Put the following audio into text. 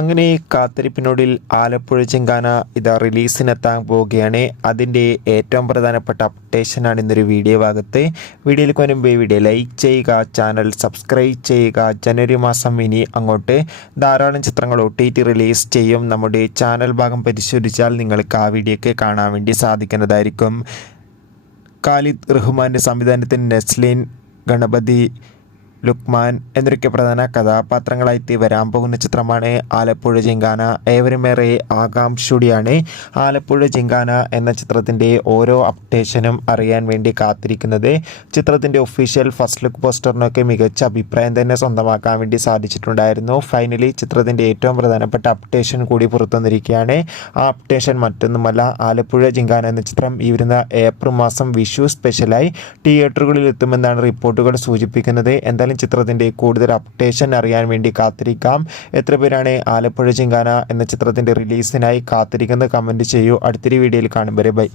അങ്ങനെ കാത്തിരിപ്പിനൊടുവിൽ ആലപ്പുഴ ചിങ്കാന ഇതാ റിലീസിനെത്താൻ പോവുകയാണ്. അതിൻ്റെ ഏറ്റവും പ്രധാനപ്പെട്ട അപ്ഡേഷനാണ് ഇന്നൊരു വീഡിയോ ഭാഗത്ത്. വീഡിയോയിലേക്ക് വരുമ്പോൾ വീഡിയോ ലൈക്ക് ചെയ്യുക, ചാനൽ സബ്സ്ക്രൈബ് ചെയ്യുക. ജനുവരി മാസം ഇനി അങ്ങോട്ട് ധാരാളം ചിത്രങ്ങൾ OTT റിലീസ് ചെയ്യും. നമ്മുടെ ചാനൽ ഭാഗം പരിശോധിച്ചാൽ നിങ്ങൾക്ക് ആ വീഡിയോയ്ക്ക് കാണാൻ വേണ്ടി സാധിക്കുന്നതായിരിക്കും. ഖാലിദ് റഹ്മാൻ്റെ സംവിധാനത്തിൽ നെസ്ലിൻ, ഗണപതി, ലുക്മാൻ എന്നൊക്കെ പ്രധാന കഥാപാത്രങ്ങളായിട്ട് വരാൻ പോകുന്ന ചിത്രമാണ് ആലപ്പുഴ ചിങ്കാന. ഏവരുമേറെ ആകാംക്ഷയോടെയാണ് ആലപ്പുഴ ചിങ്കാന എന്ന ചിത്രത്തിൻ്റെ ഓരോ അപ്ഡേഷനും അറിയാൻ വേണ്ടി കാത്തിരിക്കുന്നത്. ചിത്രത്തിൻ്റെ ഒഫീഷ്യൽ ഫസ്റ്റ് ലുക്ക് പോസ്റ്ററിനൊക്കെ മികച്ച അഭിപ്രായം തന്നെ സ്വന്തമാക്കാൻ വേണ്ടി സാധിച്ചിട്ടുണ്ടായിരുന്നു. ഫൈനലി ചിത്രത്തിൻ്റെ ഏറ്റവും പ്രധാനപ്പെട്ട അപ്ഡേഷൻ കൂടി പുറത്തുവന്നിരിക്കുകയാണ്. ആ അപ്ഡേഷൻ മറ്റൊന്നുമല്ല, ആലപ്പുഴ ചിങ്കാന എന്ന ചിത്രം ഈ വരുന്ന ഏപ്രിൽ മാസം വിഷു സ്പെഷ്യലായി തിയേറ്ററുകളിൽ എത്തുമെന്നാണ് റിപ്പോർട്ടുകൾ സൂചിപ്പിക്കുന്നത്. എന്തായാലും ചിത്രത്തിൻ്റെ കൂടുതൽ അപ്ഡേഷൻ അറിയാൻ വേണ്ടി കാത്തിരിക്കാം. എത്ര പേരാണ് ആലപ്പുഴ ചിങ്കാന എന്ന ചിത്രത്തിൻ്റെ റിലീസിനായി കാത്തിരിക്കുന്നത് കമൻറ്റ് ചെയ്യൂ. അടുത്തൊരു വീഡിയോയിൽ കാണും വരെ ബൈ.